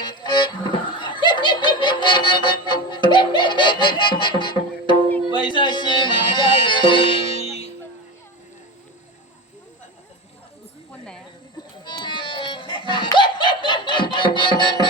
我在西门家等我奶。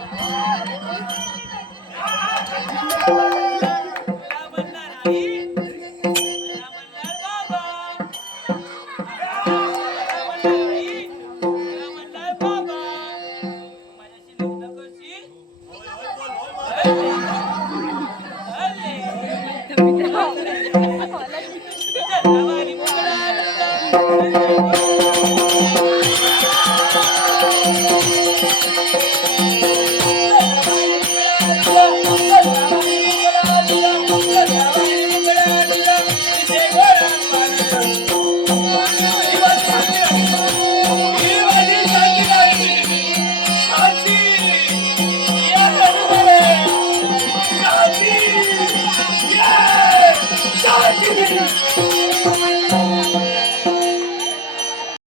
ला मंडळ आई ला मंडळ बाबा ला मंडळ आई ला मंडळ बाबा माझ्याशी அவன்